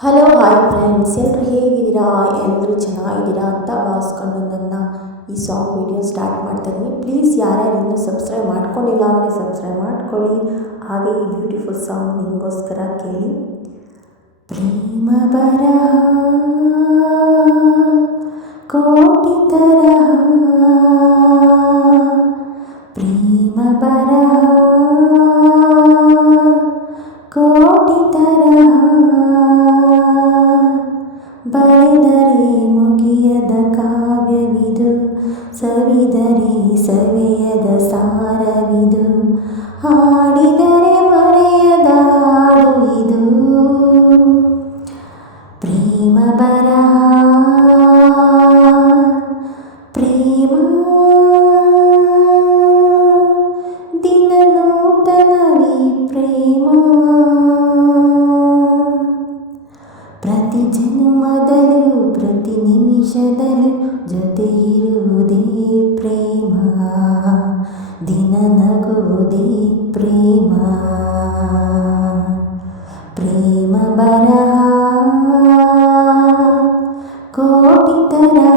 Hello hi friends, ಎಲ್ಲರೂ ಹೇಗಿದ್ದೀರಾ? ಎಲ್ಲರೂ ಚೆನ್ನಾಗಿದ್ದೀರಾ ಅಂತ ಭಾವಿಸ್ಕೊಂಡು ನನ್ನ ಈ ಸಾಂಗ್ ವಿಡಿಯೋ ಸ್ಟಾರ್ಟ್ ಮಾಡ್ತಾಯಿದ್ದೀನಿ. ಪ್ಲೀಸ್ ಯಾರ್ಯಾರು ಇನ್ನೂ ಸಬ್ಸ್ಕ್ರೈಬ್ ಮಾಡ್ಕೊಂಡಿಲ್ಲ ಅಂದರೆ ಸಬ್ಸ್ಕ್ರೈಬ್ ಮಾಡ್ಕೊಳ್ಳಿ. ಹಾಗೆ ಈ ಬ್ಯೂಟಿಫುಲ್ ಸಾಂಗ್ ನಿಮಗೋಸ್ಕರ ಕೇಳಿ. ಪ್ರೇಮ ಬರಹ ಕೋಟಿ ತರಹ, ಪ್ರೇಮ ಬರಹ ಕೋಟಿ ತರಹ, ಬರೆದರೆ ಮುಗಿಯದ ಕಾವ್ಯವಿದು, ಸವಿದರೆ ಸವಿಯದ ಸಾರವಿದು, ಹಾಡಿದರೆ ಮರೆಯದ ಹಾಡು ಇದು. ಪ್ರೇಮ ಬರಹ ಪ್ರೇಮ ದಿನ ನೂತನವಿ ಪ್ರೇಮ, ಪ್ರತಿ ಜನ್ಮದಲ್ಲೂ ಪ್ರತಿ ನಿಮಿಷದಲ್ಲೂ ಜೊತೆ ಇರುವುದೇ ಪ್ರೇಮ, ದಿನ ನಗುವುದೇ ಪ್ರೇಮ. ಪ್ರೇಮ ಬರಹ ಕೋಟಿ ತರಹ,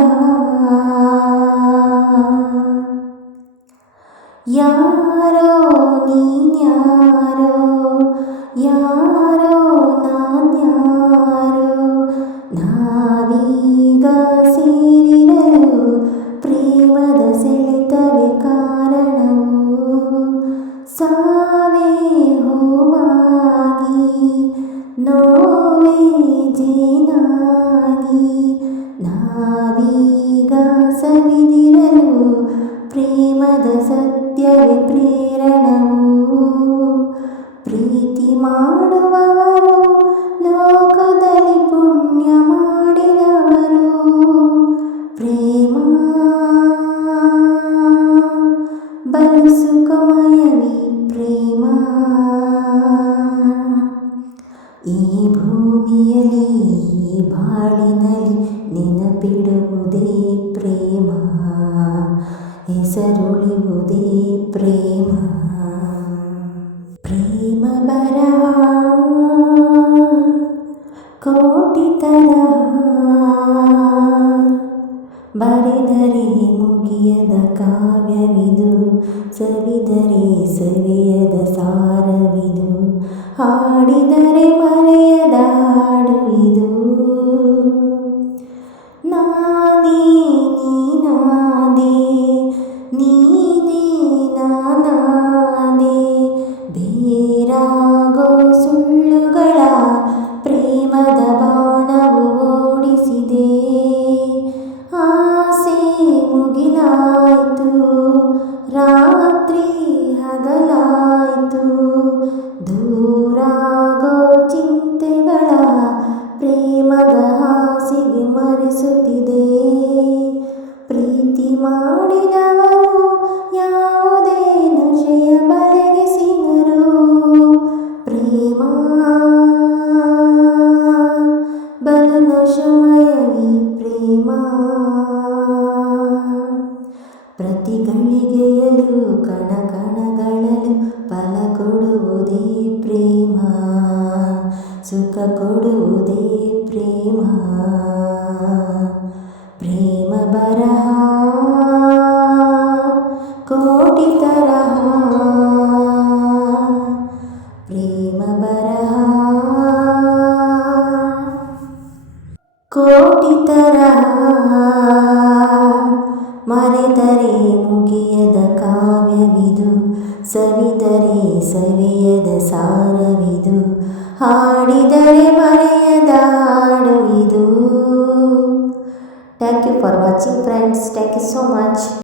ಯಾರೋ ನೀನ್ಯಾರೋ, ಯಾರೋ ನಾನ್ಯಾರೋ, ನಾವೀಗ ಸೇರಿರಲು ಪ್ರೇಮದ ಸೆಳೆತವೇ ಕಾರಣವು, ಸಾವೇ ಹೂವಾಗಿ ನೋವೇ ಜೇನಾಗಿ, ನಾವೀಗ ಸವಿದಿರಲು ಪ್ರೇಮದ ಸತ್ಯವೇ ಪ್ರೇರಣವು. ಪ್ರೀತಿ ಮಾಡುವವರು ಲೋಕದಲ್ಲಿ ಪುಣ್ಯ ಮಾಡಿದವರು, ಪ್ರೇಮ ಬಲು ಸುಖಮಯವೇ ಪ್ರೇಮ. ಈ ಭೂಮಿಯಲ್ಲಿ ಈ ಬಾಳಿನಲ್ಲಿ ನೆನಪಿಡುವುದೇ ಪ್ರೇಮ, ಹೆಸರುಳಿಯುವುದೇ ಪ್ರೇಮ. ಪ್ರೇಮ ಬರಹ ಕೋಟಿ ತರಹ, ಬರೆದರೆ ಮುಗಿಯದ ಕಾವ್ಯವಿದು, ಸವಿದರೆ ಸವಿಯದ ಸಾರವಿದು, ಹಾಡಿದರೆ ಮರೆಯದ ಹಾಡು ಇದು. ನಾನೇ ನೀನಾದೆ, ನೀನೇ ನಾನಾದೆ, ಬೇರಾಗೋ ಸುಳ್ಳುಗಳ ಪ್ರೇಮದ ಬಾಣವು ಓಡಿಸಿದೆ. ಆಸೆ ಮುಗಿಲಾಯ್ತು, ರಾತ್ರಿ ಹಗಲಾಯ್ತು, ದೂರಾಗೋ ಚಿಂತೆಗಳ ಪ್ರೇಮದ ಹಾಸಿಗೆ ಮರೆಸುತ್ತಿದೆ. ಪ್ರೀತಿ ಮಾಡಿದವರು ಯಾವುದೇ ನಶೆಯ ಬಲೆಗೆ ಸಿಗರು, ಪ್ರೇಮ ಬಲು ನಶಮಯವೇ ಪ್ರೇಮ. ಪ್ರತಿ ಗಳಿಗೆಯಲ್ಲೂ ಕಣ ಕಣಗಳಲ್ಲೂ ಫಲ ಕೊಡುವುದೇ ಪ್ರೇಮ, ಸುಖ ಕೊಡುವುದೇ ಪ್ರೇಮ. ಪ್ರೇಮ ಬರಹ ಕೋಟಿ ತರಹ, ಪ್ರೇಮ ಬರಹ ಕೋಟಿ ತರಹ, ಮರೆತರೆ ಮುಗಿಯದ ಕಾವ್ಯವಿದು, ಸವಿದರೆ ಸವಿಯದ ಸಾರವಿದು, ಹಾಡಿದರೆ ಮರೆಯದ ಹಾಡು ಇದು. Thank you for watching friends. Thank you so much.